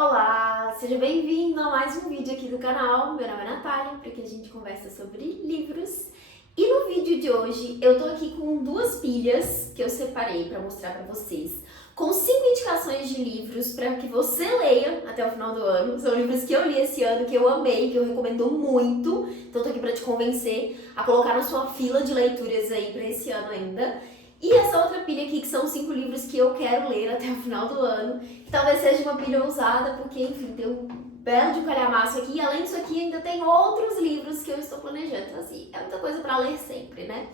Olá, seja bem-vindo a mais um vídeo aqui do canal. Meu nome é Natália, para que a gente conversa sobre livros. E no vídeo de hoje eu tô aqui com duas pilhas que eu separei para mostrar para vocês, com 5 indicações de livros para que você leia até o final do ano. São livros que eu li esse ano, que eu amei, que eu recomendo muito. Então tô aqui para te convencer a colocar na sua fila de leituras aí para esse ano ainda. E essa outra pilha aqui, que são 5 livros que eu quero ler até o final do ano, que talvez seja uma pilha ousada, porque, enfim, tem um belo de calhamaço aqui, e além disso aqui ainda tem outros livros que eu estou planejando, então assim, é muita coisa pra ler sempre, né?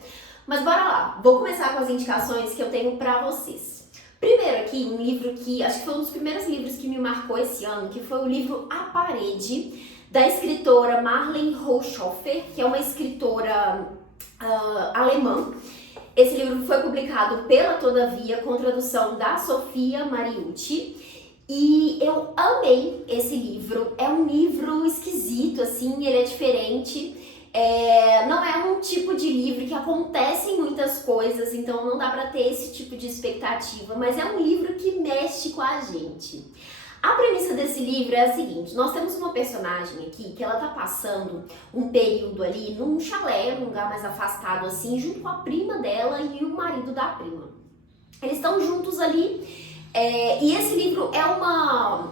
Mas bora lá, vou começar com as indicações que eu tenho pra vocês. Primeiro aqui, um livro que, acho que foi um dos primeiros livros que me marcou esse ano, que foi o livro A Parede, da escritora Marlene Rochofer, que é uma escritora alemã. Esse livro foi publicado pela Todavia, com tradução da Sofia Mariucci, e eu amei esse livro. É um livro esquisito, assim, ele é diferente. Não é um tipo de livro que acontecem muitas coisas, então não dá pra ter esse tipo de expectativa, mas é um livro que mexe com a gente. A premissa desse livro é a seguinte: nós temos uma personagem aqui que ela tá passando um período ali num chalé, num lugar mais afastado assim, junto com a prima dela e o marido da prima. Eles estão juntos ali, e esse livro é uma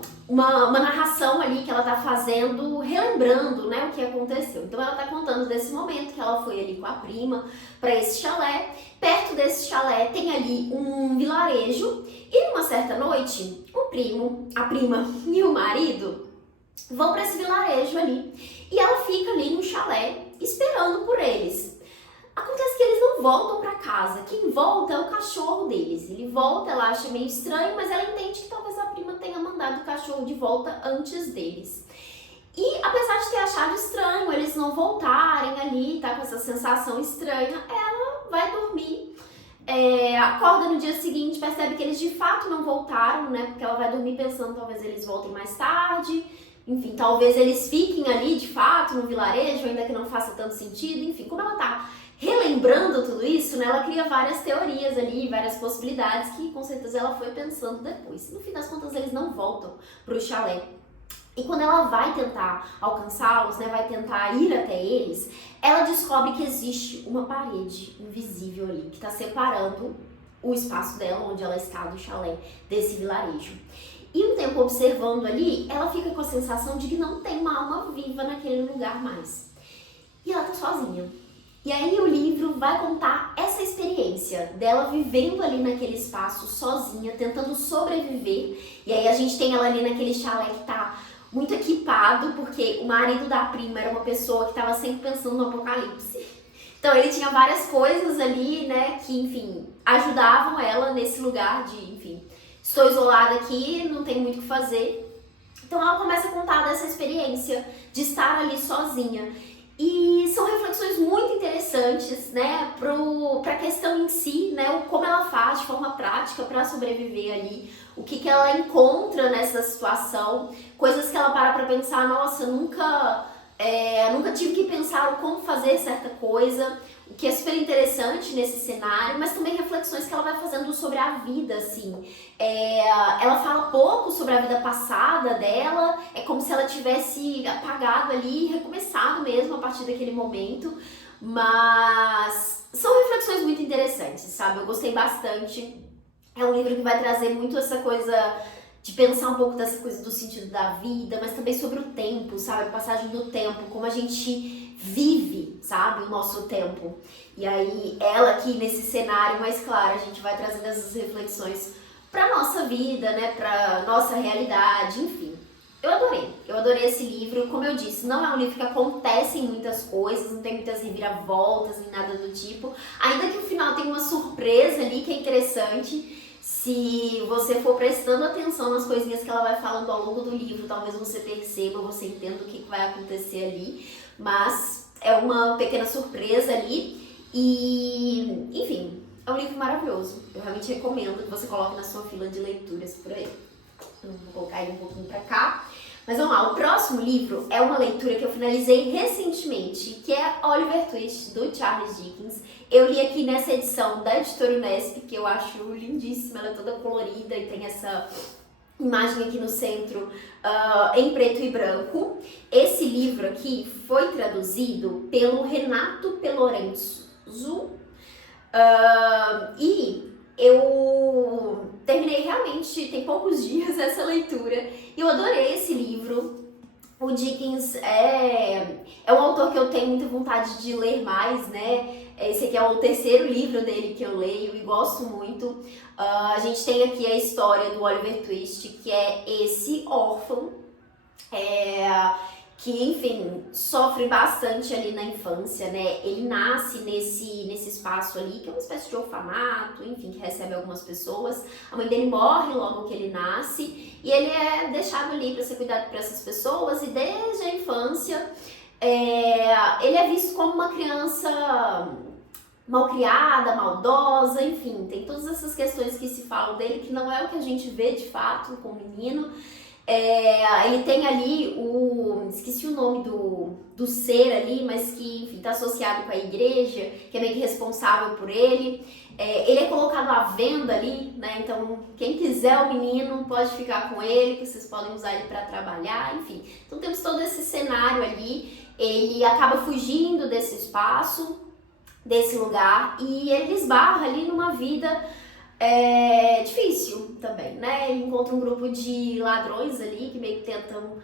narração ali que ela tá fazendo, relembrando, né, o que aconteceu. Então ela tá contando desse momento que ela foi ali com a prima para esse chalé. Perto desse chalé tem ali um vilarejo, e numa certa noite, o primo, a prima e o marido vão para esse vilarejo ali, e ela fica ali no chalé esperando por eles. Acontece que eles não voltam para casa. Quem volta é o cachorro deles. Ele volta, ela acha meio estranho, mas ela entende que talvez a prima tenha mandado o cachorro de volta antes deles. E apesar de ter achado estranho eles não voltarem ali, tá com essa sensação estranha, ela vai dormir. Acorda no dia seguinte, percebe que eles de fato não voltaram, né? Porque ela vai dormir pensando talvez eles voltem mais tarde. Enfim, talvez eles fiquem ali de fato no vilarejo, ainda que não faça tanto sentido. Enfim, como ela tá relembrando tudo isso, né, ela cria várias teorias ali, várias possibilidades que com certeza ela foi pensando depois. No fim das contas, eles não voltam pro chalé. E quando ela vai tentar alcançá-los, né, vai tentar ir até eles, ela descobre que existe uma parede invisível ali, que está separando o espaço dela, onde ela está, do chalé, desse vilarejo. E um tempo observando ali, ela fica com a sensação de que não tem uma alma viva naquele lugar mais. E ela tá sozinha. E aí o livro vai contar essa experiência dela vivendo ali naquele espaço sozinha, tentando sobreviver. E aí a gente tem ela ali naquele chalé que tá muito equipado, porque o marido da prima era uma pessoa que estava sempre pensando no apocalipse. Então ele tinha várias coisas ali, né, que, enfim, ajudavam ela nesse lugar de, enfim, estou isolada aqui, não tenho muito o que fazer. Então ela começa a contar dessa experiência de estar ali sozinha. E são reflexões muito interessantes, né, para a questão em si, né, como ela faz de forma prática para sobreviver ali, o que ela encontra nessa situação, coisas que ela para pensar, nossa, nunca tive que pensar como fazer certa coisa, o que é super interessante nesse cenário, mas também reflexões que ela vai fazendo sobre a vida, assim. Ela fala pouco sobre a vida passada dela, é como se ela tivesse apagado ali, recomeçado mesmo a partir daquele momento, mas são reflexões muito interessantes, sabe? Eu gostei bastante. É um livro que vai trazer muito essa coisa de pensar um pouco dessa coisa do sentido da vida, mas também sobre o tempo, sabe? A passagem do tempo, como a gente vive, sabe? O nosso tempo. E aí, ela aqui nesse cenário, mas claro, a gente vai trazendo essas reflexões pra nossa vida, né? Pra nossa realidade, enfim. Eu adorei esse livro. Como eu disse, não é um livro que acontece em muitas coisas, não tem muitas reviravoltas, nem nada do tipo. Ainda que o final tem uma surpresa ali que é interessante. Se você for prestando atenção nas coisinhas que ela vai falando ao longo do livro, talvez você perceba, você entenda o que vai acontecer ali, mas é uma pequena surpresa ali e, enfim, é um livro maravilhoso. Eu realmente recomendo que você coloque na sua fila de leituras por aí. Vou colocar ele um pouquinho pra cá. Mas vamos lá, o próximo livro é uma leitura que eu finalizei recentemente, que é Oliver Twist, do Charles Dickens. Eu li aqui nessa edição da editora Unesp, que eu acho lindíssima, ela é toda colorida e tem imagem aqui no centro, em preto e branco. Esse livro aqui foi traduzido pelo Renato Pelorenzo, e eu terminei realmente, tem poucos dias essa leitura, e eu adorei esse livro. O Dickens é um autor que eu tenho muita vontade de ler mais, né? Esse aqui é o terceiro livro dele que eu leio e gosto muito. A gente tem aqui a história do Oliver Twist, que é esse órfão, que, enfim, sofre bastante ali na infância, né? Ele nasce nesse espaço ali, que é uma espécie de orfanato, enfim, que recebe algumas pessoas. A mãe dele morre logo que ele nasce e ele é deixado ali para ser cuidado por essas pessoas, e desde a infância ele é visto como uma criança malcriada, maldosa, enfim, tem todas essas questões que se falam dele, que não é o que a gente vê de fato com o menino. Ele tem ali esqueci o nome do ser ali, mas que, enfim, está associado com a igreja, que é meio que responsável por ele. Ele é colocado à venda ali, né? Então, quem quiser o menino pode ficar com ele, que vocês podem usar ele para trabalhar, enfim. Então, temos todo esse cenário ali. Ele acaba fugindo desse espaço, desse lugar, e ele esbarra ali numa vida difícil também, né? Ele encontra um grupo de ladrões ali que meio que tentam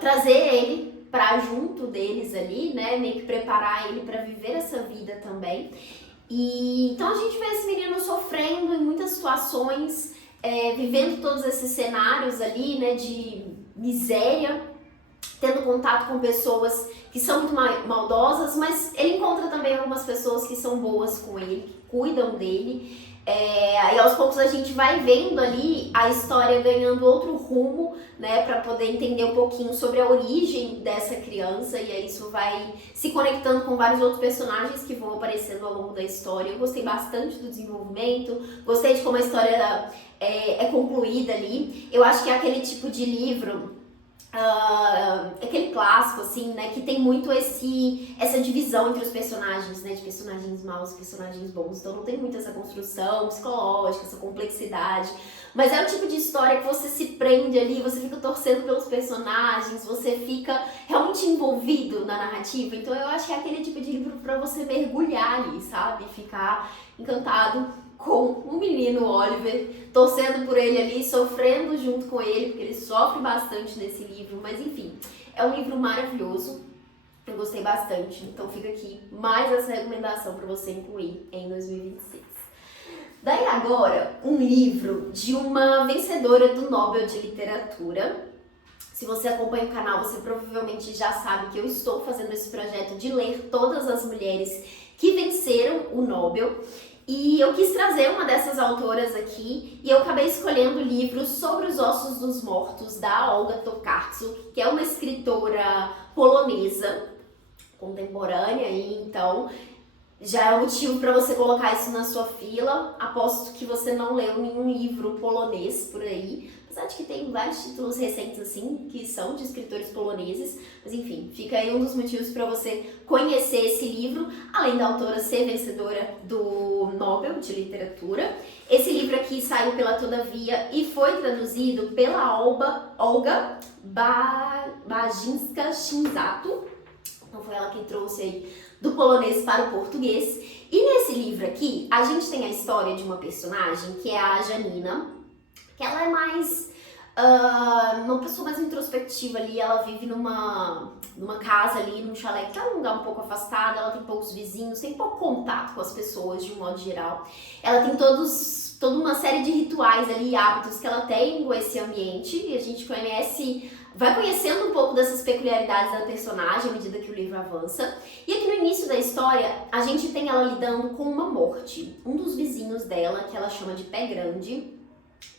trazer ele pra junto deles ali, né? Meio que preparar ele pra viver essa vida também. E então a gente vê esse menino sofrendo em muitas situações, vivendo todos esses cenários ali, né? De miséria, tendo contato com pessoas que são muito maldosas, mas ele encontra também algumas pessoas que são boas com ele, que cuidam dele. E aos poucos a gente vai vendo ali a história ganhando outro rumo, né, para poder entender um pouquinho sobre a origem dessa criança, e aí isso vai se conectando com vários outros personagens que vão aparecendo ao longo da história. Eu gostei bastante do desenvolvimento, gostei de como a história é concluída ali. Eu acho que é aquele tipo de livro, aquele clássico, assim, né, que tem muito essa divisão entre os personagens, né, de personagens maus e personagens bons. Então não tem muito essa construção psicológica, essa complexidade, mas é o tipo de história que você se prende ali, você fica torcendo pelos personagens, você fica realmente envolvido na narrativa. Então eu acho que é aquele tipo de livro pra você mergulhar ali, sabe, ficar encantado com o menino Oliver, torcendo por ele ali, sofrendo junto com ele, porque ele sofre bastante nesse livro, mas enfim, é um livro maravilhoso, eu gostei bastante, então fica aqui mais essa recomendação para você incluir em 2026. Daí agora, um livro de uma vencedora do Nobel de Literatura. Se você acompanha o canal, você provavelmente já sabe que eu estou fazendo esse projeto de ler todas as mulheres que venceram o Nobel. E eu quis trazer uma dessas autoras aqui, e eu acabei escolhendo livros sobre os ossos dos mortos, da Olga Tokarczuk, que é uma escritora polonesa, contemporânea, e então já é um motivo para você colocar isso na sua fila. Aposto que você não leu nenhum livro polonês por aí, apesar de que tem vários títulos recentes assim, que são de escritores poloneses, mas enfim, fica aí um dos motivos para você conhecer esse livro, além da autora ser vencedora do Nobel de Literatura. Esse livro aqui saiu pela Todavia e foi traduzido pela Olga Baginska-Shinzato, então foi ela quem trouxe aí do polonês para o português. E nesse livro aqui, a gente tem a história de uma personagem que é a Janina, que ela é mais uma pessoa mais introspectiva ali. Ela vive numa casa ali, num chalé que tá num lugar um pouco afastado, ela tem poucos vizinhos, tem pouco contato com as pessoas de um modo geral. Ela tem toda uma série de rituais ali, hábitos que ela tem com esse ambiente, e a gente vai conhecendo um pouco dessas peculiaridades da personagem à medida que o livro avança. E aqui no início da história, a gente tem ela lidando com uma morte. Um dos vizinhos dela, que ela chama de Pé Grande,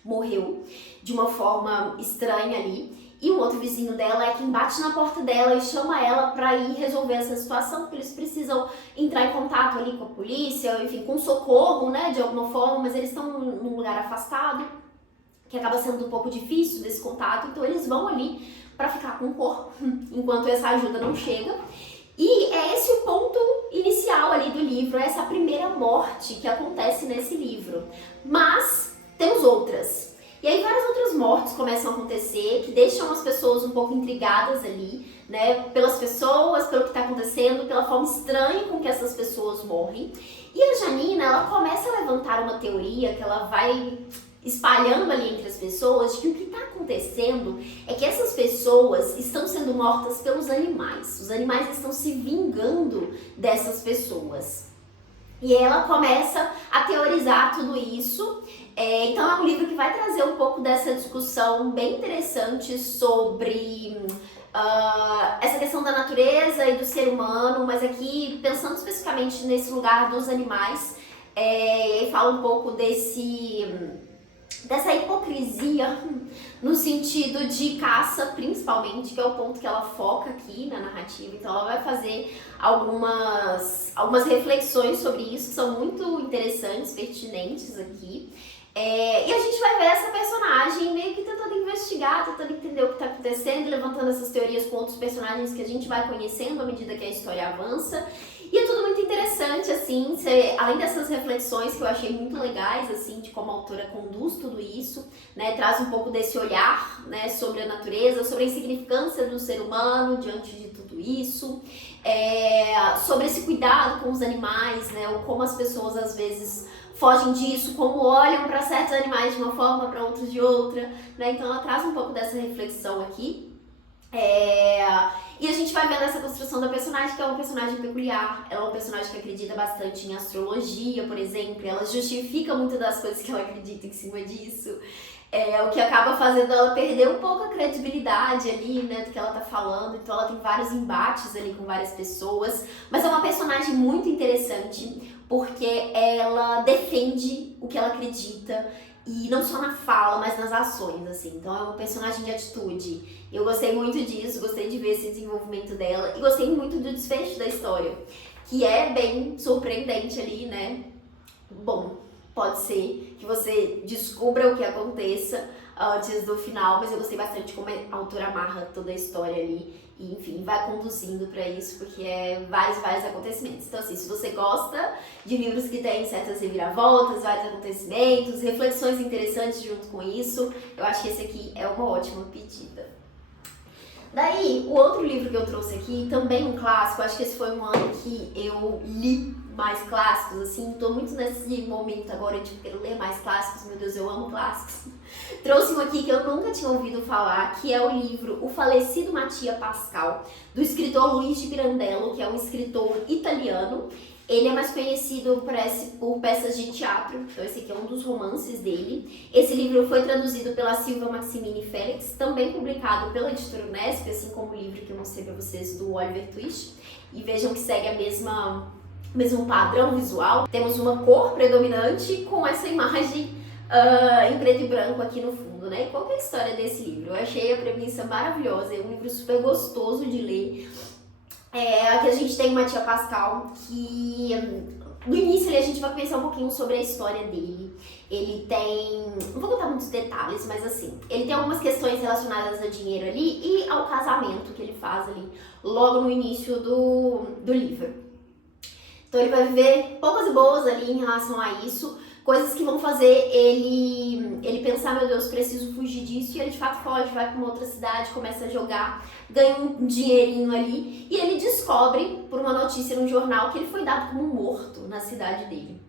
morreu de uma forma estranha ali, e um outro vizinho dela é quem bate na porta dela e chama ela para ir resolver essa situação, porque eles precisam entrar em contato ali com a polícia, enfim, com socorro, né, de alguma forma, mas eles estão num lugar afastado, que acaba sendo um pouco difícil desse contato, então eles vão ali para ficar com o corpo enquanto essa ajuda não chega. E é esse o ponto inicial ali do livro, essa primeira morte que acontece nesse livro. Mas temos outras. E aí várias outras mortes começam a acontecer, que deixam as pessoas um pouco intrigadas ali, né, pelas pessoas, pelo que está acontecendo, pela forma estranha com que essas pessoas morrem. E a Janina, ela começa a levantar uma teoria que ela vai espalhando ali entre as pessoas, de que o que está acontecendo é que essas pessoas estão sendo mortas pelos animais. Os animais estão se vingando dessas pessoas. E ela começa a teorizar tudo isso. Então é um livro que vai trazer um pouco dessa discussão bem interessante sobre essa questão da natureza e do ser humano, mas aqui pensando especificamente nesse lugar dos animais, e fala um pouco dessa hipocrisia no sentido de caça, principalmente, que é o ponto que ela foca aqui na narrativa. Então ela vai fazer algumas reflexões sobre isso, que são muito interessantes, pertinentes aqui. E a gente vai ver essa personagem meio que tentando investigar, tentando entender o que está acontecendo, levantando essas teorias com outros personagens que a gente vai conhecendo à medida que a história avança. E é tudo muito interessante, assim, além dessas reflexões que eu achei muito legais, assim, de como a autora conduz tudo isso, né, traz um pouco desse olhar, né, sobre a natureza, sobre a insignificância do ser humano diante de tudo isso, sobre esse cuidado com os animais, né, ou como as pessoas às vezes fogem disso, como olham para certos animais de uma forma, para outros de outra, né, então ela traz um pouco dessa reflexão aqui. E a gente vai vendo essa construção da personagem, que é uma personagem peculiar. Ela é uma personagem que acredita bastante em astrologia, por exemplo. Ela justifica muito das coisas que ela acredita em cima disso. O que acaba fazendo ela perder um pouco a credibilidade ali, né, do que ela tá falando. Então ela tem vários embates ali com várias pessoas. Mas é uma personagem muito interessante, porque ela defende o que ela acredita. E não só na fala, mas nas ações, assim. Então é uma personagem de atitude. Eu gostei muito disso, gostei de ver esse desenvolvimento dela. E gostei muito do desfecho da história, que é bem surpreendente ali, né? Bom, pode ser que você descubra o que aconteça antes do final, mas eu gostei bastante como a autora amarra toda a história ali. E, enfim, vai conduzindo pra isso, porque é vários acontecimentos. Então, assim, se você gosta de livros que têm certas reviravoltas, vários acontecimentos, reflexões interessantes junto com isso, eu acho que esse aqui é uma ótima pedida. Daí, o outro livro que eu trouxe aqui, também um clássico, acho que esse foi um ano que eu li mais clássicos, assim, tô muito nesse momento agora de quero ler mais clássicos, meu Deus, eu amo clássicos. Trouxe um aqui que eu nunca tinha ouvido falar, que é o livro O Falecido Mattia Pascal, do escritor Luigi Pirandello, que é um escritor italiano. Ele é mais conhecido por peças de teatro, então esse aqui é um dos romances dele. Esse livro foi traduzido pela Silvia Maximini Félix, também publicado pela editora Unesp, assim como o livro que eu mostrei para vocês do Oliver Twist. E vejam que segue o mesmo padrão visual. Temos uma cor predominante com essa imagem em preto e branco aqui no fundo, né? E qual que é a história desse livro? Eu achei a premissa maravilhosa, é um livro super gostoso de ler. Aqui a gente tem o Mattia Pascal, que no início a gente vai conhecer um pouquinho sobre a história dele. Ele tem, não vou contar muitos detalhes, mas assim, ele tem algumas questões relacionadas a dinheiro ali e ao casamento que ele faz ali logo no início do livro. Então ele vai viver poucas e boas ali em relação a isso, coisas que vão fazer ele pensar, meu Deus, preciso fugir disso, e ele de fato foge, vai para uma outra cidade, começa a jogar, ganha um dinheirinho ali, e ele descobre, por uma notícia no jornal, que ele foi dado como morto na cidade dele.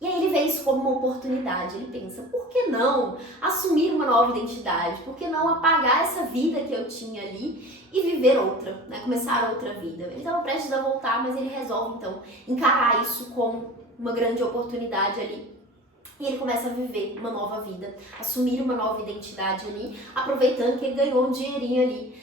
E aí ele vê isso como uma oportunidade, ele pensa, por que não assumir uma nova identidade? Por que não apagar essa vida que eu tinha ali e viver outra, né? Começar outra vida? Ele estava prestes a voltar, mas ele resolve então encarar isso como uma grande oportunidade ali. E ele começa a viver uma nova vida, assumir uma nova identidade ali, aproveitando que ele ganhou um dinheirinho ali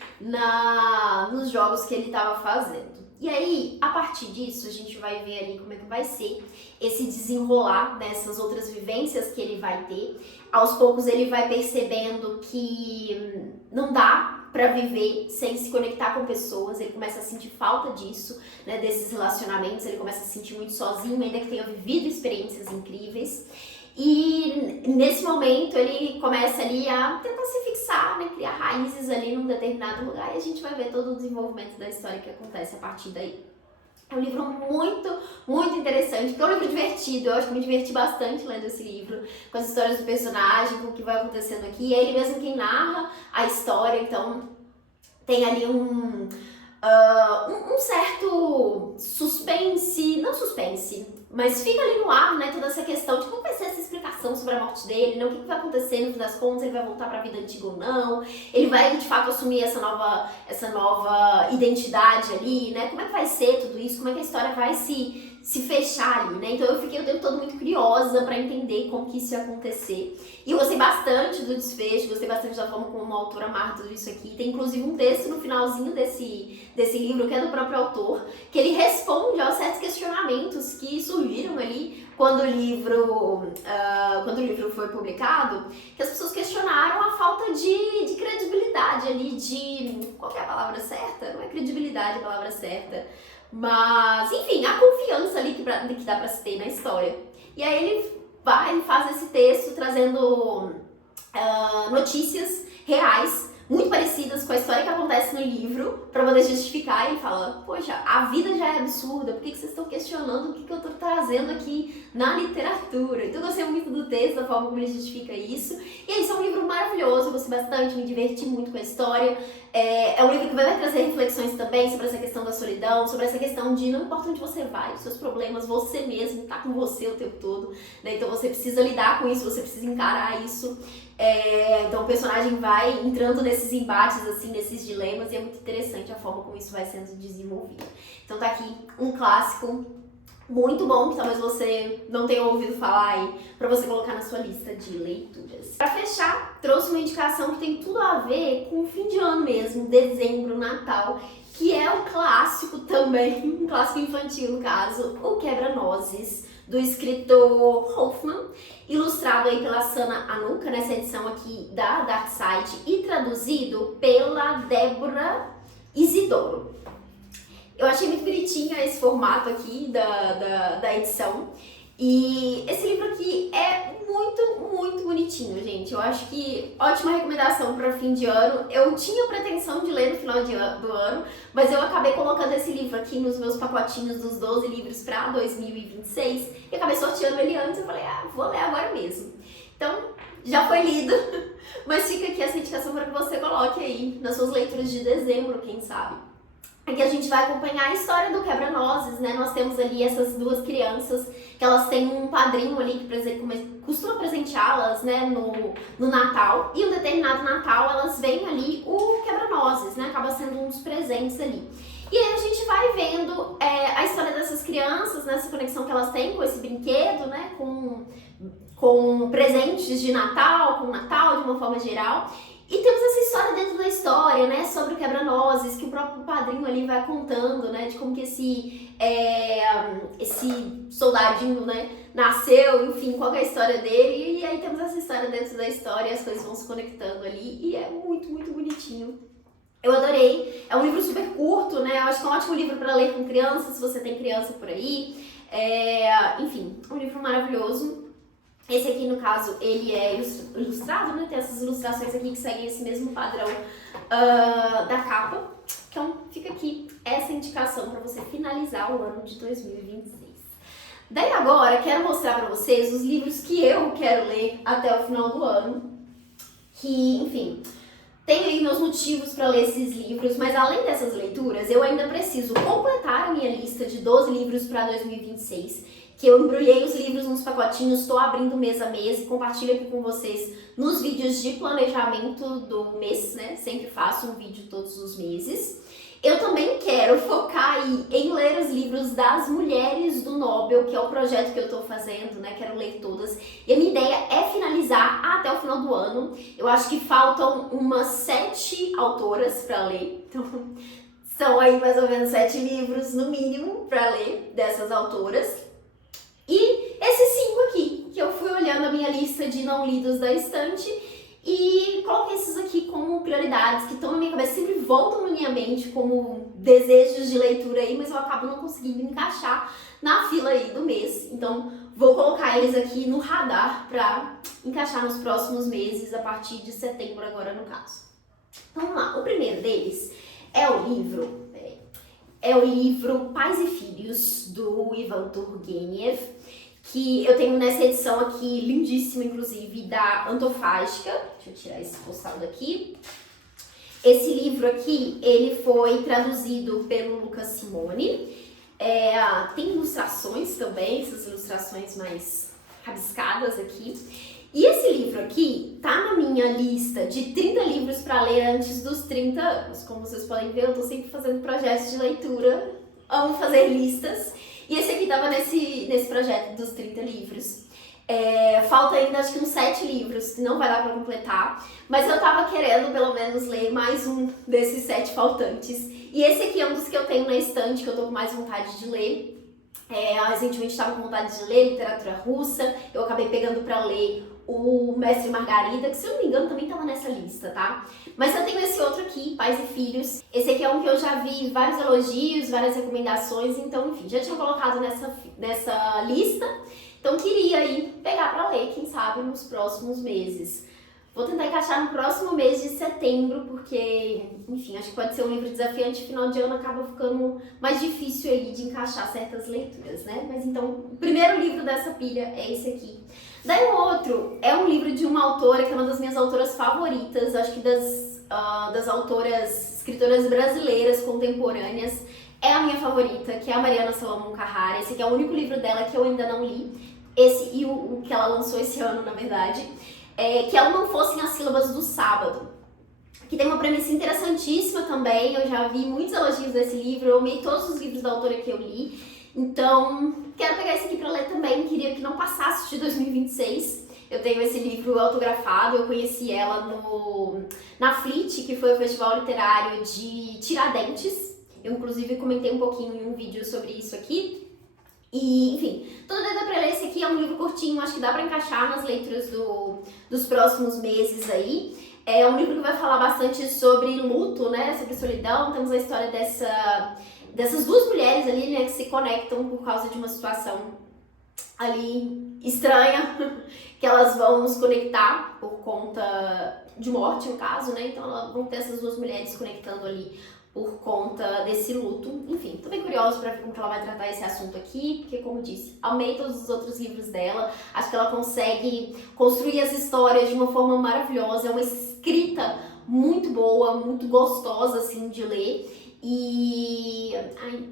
nos jogos que ele estava fazendo. E aí, a partir disso, a gente vai ver ali como é que vai ser esse desenrolar dessas outras vivências que ele vai ter. Aos poucos ele vai percebendo que não dá para viver sem se conectar com pessoas, ele começa a sentir falta disso, né, desses relacionamentos, ele começa a se sentir muito sozinho, ainda que tenha vivido experiências incríveis. E nesse momento ele começa ali a tentar se fixar, né, criar raízes ali num determinado lugar, e a gente vai ver todo o desenvolvimento da história que acontece a partir daí. É um livro muito, muito interessante, porque é um livro divertido. Eu acho que me diverti bastante lendo esse livro, com as histórias do personagem, com o que vai acontecendo aqui. É ele mesmo quem narra a história, então tem ali um certo suspense, não suspense, mas fica ali no ar, né, toda essa questão de como vai ser essa explicação sobre a morte dele, né, o que vai acontecer no fim das contas, ele vai voltar para a vida antiga ou não, ele vai de fato assumir essa nova identidade ali, né, como é que vai ser tudo isso, como é que a história vai se fechar ali, né, então eu fiquei o tempo todo muito curiosa para entender como que isso ia acontecer, e eu gostei bastante do desfecho, gostei bastante da forma como a autora amarra tudo isso aqui, tem inclusive um texto no finalzinho desse livro, que é do próprio autor, que ele responde aos certos questionamentos que surgiram ali quando o livro foi publicado, que as pessoas questionaram a falta de credibilidade ali, qual que é a palavra certa? Não é credibilidade a palavra certa, mas, enfim, a confiança ali que dá pra se ter na história. E aí ele vai e faz esse texto trazendo notícias reais, muito parecidas com a história que acontece no livro, pra poder justificar. E ele fala, poxa, a vida já é absurda, por que vocês estão questionando o que eu tô trazendo aqui na literatura? Então eu gostei muito do texto, da forma como ele justifica isso. E é isso, é um livro maravilhoso, eu gostei bastante, me diverti muito com a história. É um livro que vai trazer reflexões também sobre essa questão da solidão, sobre essa questão de não importa onde você vai, os seus problemas, você mesmo tá com você o tempo todo, né? Então você precisa lidar com isso, você precisa encarar isso. Então o personagem vai entrando nesses embates, assim, nesses dilemas, e é muito interessante a forma como isso vai sendo desenvolvido. Então tá aqui um clássico muito bom, que talvez você não tenha ouvido falar aí, pra você colocar na sua lista de leituras. Pra fechar, trouxe uma indicação que tem tudo a ver com o fim de ano mesmo, dezembro, Natal, que é o clássico também, um clássico infantil no caso, O Quebra-Nozes, do escritor Hoffman, ilustrado aí pela Sana Anuka, nessa edição aqui da Dark Side, e traduzido pela Débora Isidoro. Eu achei muito bonitinho esse formato aqui da edição. E esse livro aqui é muito, muito bonitinho, gente. Eu acho que ótima recomendação para fim de ano. Eu tinha pretensão de ler no final do ano, mas eu acabei colocando esse livro aqui nos meus pacotinhos dos 12 livros para 2026 e acabei sorteando ele antes. Eu falei, vou ler agora mesmo. Então, já foi lido, mas fica aqui essa indicação para que você coloque aí nas suas leituras de dezembro, quem sabe. Aqui a gente vai acompanhar a história do Quebra-Nozes, né? Nós temos ali essas duas crianças, que elas têm um padrinho ali que costuma presenteá-las, né, no Natal. E um determinado Natal elas veem ali o Quebra-Nozes, né? Acaba sendo um dos presentes ali. E aí a gente vai vendo a história dessas crianças, nessa conexão que elas têm com esse brinquedo, né? Com presentes de Natal, com o Natal de uma forma geral. E temos essa história dentro da história, né, sobre o Quebra-Nozes, que o próprio padrinho ali vai contando, né, de como que esse soldadinho, né, nasceu, enfim, qual que é a história dele. E aí temos essa história dentro da história, as coisas vão se conectando ali, e é muito, muito bonitinho. Eu adorei, é um livro super curto, né, eu acho que é um ótimo livro para ler com crianças, se você tem criança por aí. Enfim, um livro maravilhoso. Esse aqui, no caso, ele é ilustrado, né? Tem essas ilustrações aqui que seguem esse mesmo padrão da capa. Então, fica aqui essa indicação para você finalizar o ano de 2026. Daí agora, quero mostrar para vocês os livros que eu quero ler até o final do ano. Que, enfim, tenho aí meus motivos para ler esses livros, mas além dessas leituras, eu ainda preciso completar a minha lista de 12 livros para 2026. Que eu embrulhei os livros nos pacotinhos, estou abrindo mês a mês e compartilho aqui com vocês nos vídeos de planejamento do mês, né? Sempre faço um vídeo todos os meses. Eu também quero focar aí em ler os livros das Mulheres do Nobel, que é o projeto que eu estou fazendo, né? Quero ler todas. E a minha ideia é finalizar até o final do ano. Eu acho que faltam umas 7 autoras para ler. Então, são aí mais ou menos 7 livros, no mínimo, para ler dessas autoras. E esses 5 aqui, que eu fui olhando a minha lista de não lidos da estante e coloquei esses aqui como prioridades, que estão na minha cabeça, sempre voltam na minha mente como desejos de leitura aí, mas eu acabo não conseguindo encaixar na fila aí do mês. Então, vou colocar eles aqui no radar para encaixar nos próximos meses, a partir de setembro agora no caso. Então, vamos lá. O primeiro deles é o livro... é o livro Pais e Filhos, do Ivan Turgenev, que eu tenho nessa edição aqui, lindíssima, inclusive, da Antofágica. Deixa eu tirar esse postal daqui. Esse livro aqui, ele foi traduzido pelo Lucas Simone. Tem ilustrações também, essas ilustrações mais rabiscadas aqui. E esse livro aqui tá na minha lista de 30 livros para ler antes dos 30 anos. Como vocês podem ver, eu tô sempre fazendo projetos de leitura, amo fazer listas. E esse aqui tava nesse projeto dos 30 livros. Falta ainda acho que uns 7 livros, que não vai dar para completar. Mas eu tava querendo pelo menos ler mais um desses 7 faltantes. E esse aqui é um dos que eu tenho na estante, que eu tô com mais vontade de ler. Recentemente estava com vontade de ler literatura russa, eu acabei pegando para ler o Mestre Margarida, que se eu não me engano também estava nessa lista, tá? Mas eu tenho esse outro aqui, Pais e Filhos. Esse aqui é um que eu já vi vários elogios, várias recomendações, então enfim, já tinha colocado nessa lista. Então queria aí pegar para ler, quem sabe, nos próximos meses. Vou tentar encaixar no próximo mês de setembro, porque, enfim, acho que pode ser um livro desafiante, final de ano acaba ficando mais difícil aí de encaixar certas leituras, né? Mas então, o primeiro livro dessa pilha é esse aqui. Daí o outro é um livro de uma autora que é uma das minhas autoras favoritas, acho que das autoras, escritoras brasileiras contemporâneas, é a minha favorita, que é a Mariana Salomão Carrara. Esse aqui é o único livro dela que eu ainda não li, esse e o que ela lançou esse ano, na verdade. Que ela não fossem as sílabas do sábado, que tem uma premissa interessantíssima também. Eu já vi muitos elogios desse livro, eu amei todos os livros da autora que eu li, então quero pegar esse aqui para ler também. Queria que não passasse de 2026. Eu tenho esse livro autografado, eu conheci ela na FLIT, que foi o Festival Literário de Tiradentes. Eu inclusive comentei um pouquinho em um vídeo sobre isso aqui. E, enfim, tô doida pra ler. Esse aqui é um livro curtinho, acho que dá pra encaixar nas leituras dos próximos meses aí. É um livro que vai falar bastante sobre luto, né, sobre solidão. Temos a história dessas duas mulheres ali, né, que se conectam por causa de uma situação ali estranha, que elas vão se conectar por conta de morte, no caso, né, então elas vão ter essas duas mulheres se conectando ali por conta desse luto. Enfim, tô bem curiosa pra ver como que ela vai tratar esse assunto aqui, porque, como disse, amei todos os outros livros dela. Acho que ela consegue construir as histórias de uma forma maravilhosa. É uma escrita muito boa, muito gostosa, assim, de ler. E...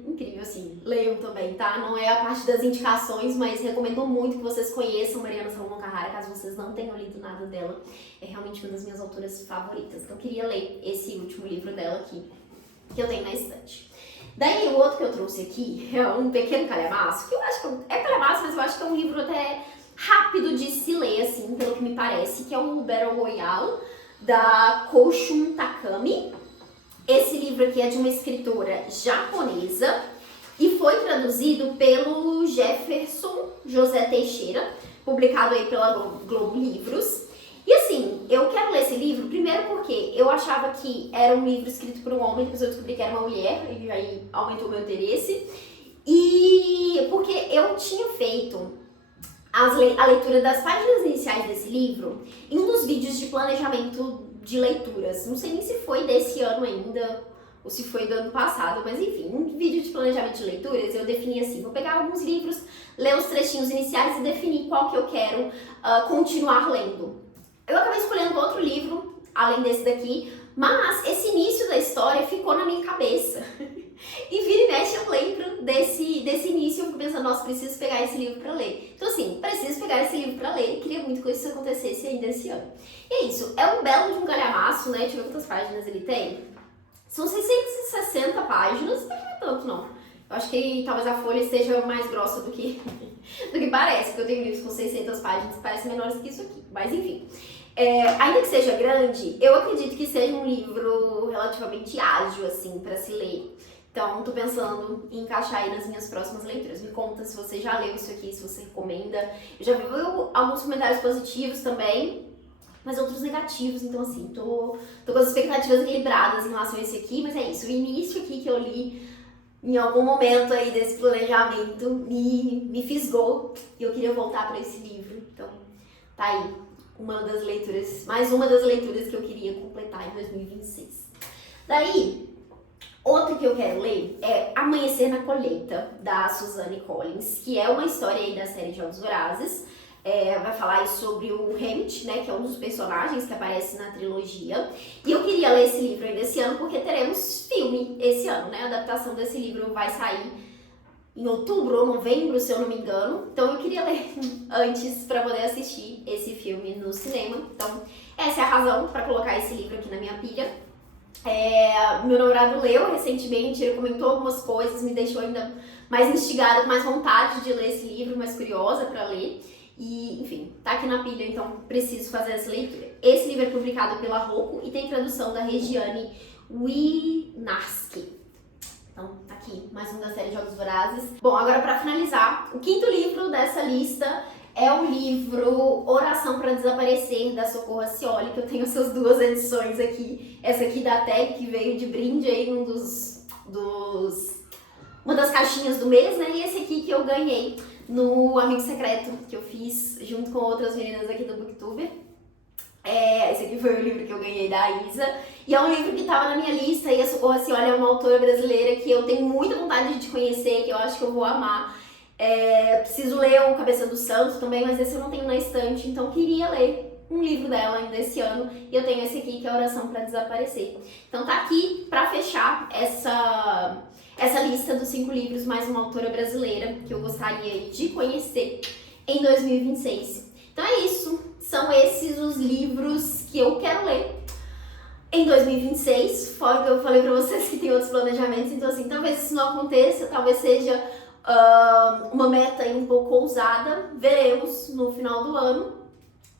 incrível, assim, leiam também, tá? Não é a parte das indicações, mas recomendo muito que vocês conheçam Mariana Salomão Carrara, caso vocês não tenham lido nada dela. É realmente uma das minhas autoras favoritas. Então, eu queria ler esse último livro dela aqui, que eu tenho na estante. Daí o outro que eu trouxe aqui é um pequeno calhamaço, que eu acho que é calhamaço, mas eu acho que é um livro até rápido de se ler, assim, pelo que me parece, que é o Battle Royale, da Koshun Takami. Esse livro aqui é de uma escritora japonesa e foi traduzido pelo Jefferson José Teixeira, publicado aí pela Globo Livros. E assim, eu quero ler esse livro, primeiro porque eu achava que era um livro escrito por um homem, depois eu descobri que era uma mulher, e aí aumentou o meu interesse. E porque eu tinha feito a leitura das páginas iniciais desse livro em um dos vídeos de planejamento de leituras. Não sei nem se foi desse ano ainda, ou se foi do ano passado, mas enfim, um vídeo de planejamento de leituras eu defini assim, vou pegar alguns livros, ler os trechinhos iniciais e definir qual que eu quero continuar lendo. Eu acabei escolhendo outro livro, além desse daqui, mas esse início da história ficou na minha cabeça. E vira e mexe eu lembro desse início, eu fico pensando, nossa, preciso pegar esse livro pra ler. Então assim, preciso pegar esse livro pra ler, queria muito que isso acontecesse ainda esse ano. E é isso, é um belo de um calhamaço, né, deixa eu ver quantas páginas ele tem. São 660 páginas, não é tanto não. Eu acho que talvez a folha esteja mais grossa do que parece, porque eu tenho livros com 600 páginas que parecem menores que isso aqui, mas enfim. Ainda que seja grande, eu acredito que seja um livro relativamente ágil, assim, pra se ler. Então, tô pensando em encaixar aí nas minhas próximas leituras. Me conta se você já leu isso aqui, se você recomenda. Eu já vi alguns comentários positivos também, mas outros negativos. Então, assim, tô com as expectativas equilibradas em relação a esse aqui, mas é isso. O início aqui que eu li em algum momento aí desse planejamento me fisgou e eu queria voltar para esse livro. Então, tá aí mais uma das leituras que eu queria completar em 2026. Daí, Outro que eu quero ler é Amanhecer na Colheita, da Suzanne Collins, que é uma história aí da série Jogos Vorazes. Vai falar aí sobre o Hamlet, né, que é um dos personagens que aparece na trilogia. E eu queria ler esse livro ainda esse ano, porque teremos filme esse ano, né? A adaptação desse livro vai sair em outubro ou novembro, se eu não me engano. Então eu queria ler antes para poder assistir esse filme no cinema. Então essa é a razão para colocar esse livro aqui na minha pilha. Meu namorado leu recentemente, ele comentou algumas coisas, me deixou ainda mais instigada, com mais vontade de ler esse livro, mais curiosa para ler. E, enfim, tá aqui na pilha, então preciso fazer essa leitura. Esse livro é publicado pela Rocco e tem tradução da Regiane Winarski. Então, tá aqui, mais um da série Jogos Vorazes. Bom, agora para finalizar, o quinto livro dessa lista é o livro Oração para Desaparecer, da Socorro Acioli, que eu tenho essas duas edições aqui. Essa aqui da Tag, que veio de brinde aí, uma das caixinhas do mês, né? E esse aqui que eu ganhei no Amigo Secreto, que eu fiz junto com outras meninas aqui do Booktuber. Esse aqui foi o livro que eu ganhei da Isa. E é um livro que estava na minha lista, e a Socorro Acioli é uma autora brasileira que eu tenho muita vontade de conhecer, que eu acho que eu vou amar. Preciso ler o Cabeça do Santo também, mas esse eu não tenho na estante, então queria ler um livro dela ainda esse ano. E eu tenho esse aqui, que é Oração para Desaparecer. Então tá aqui para fechar essa lista dos 5 livros, mais uma autora brasileira que eu gostaria de conhecer em 2026. Então é isso, são esses os livros que eu quero ler em 2026, fora que eu falei pra vocês que tem outros planejamentos, então assim, talvez isso não aconteça, talvez seja uma meta aí um pouco ousada, veremos no final do ano.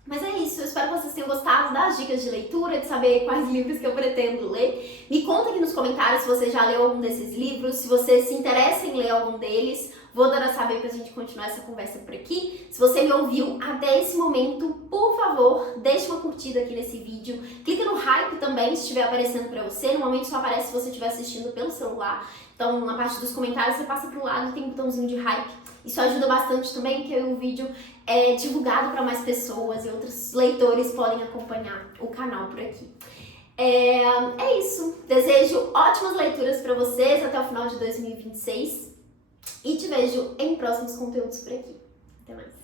Mas é isso, eu espero que vocês tenham gostado das dicas de leitura, de saber quais livros que eu pretendo ler. Me conta aqui nos comentários se você já leu algum desses livros, se você se interessa em ler algum deles. Vou dar a saber pra gente continuar essa conversa por aqui. Se você me ouviu até esse momento, por favor, deixe uma curtida aqui nesse vídeo. Clica no hype também se estiver aparecendo pra você. Normalmente só aparece se você estiver assistindo pelo celular. Então, na parte dos comentários, você passa pro lado e tem um botãozinho de hype. Isso ajuda bastante também, porque o vídeo é divulgado para mais pessoas e outros leitores podem acompanhar o canal por aqui. É isso. Desejo ótimas leituras para vocês até o final de 2026 e te vejo em próximos conteúdos por aqui. Até mais.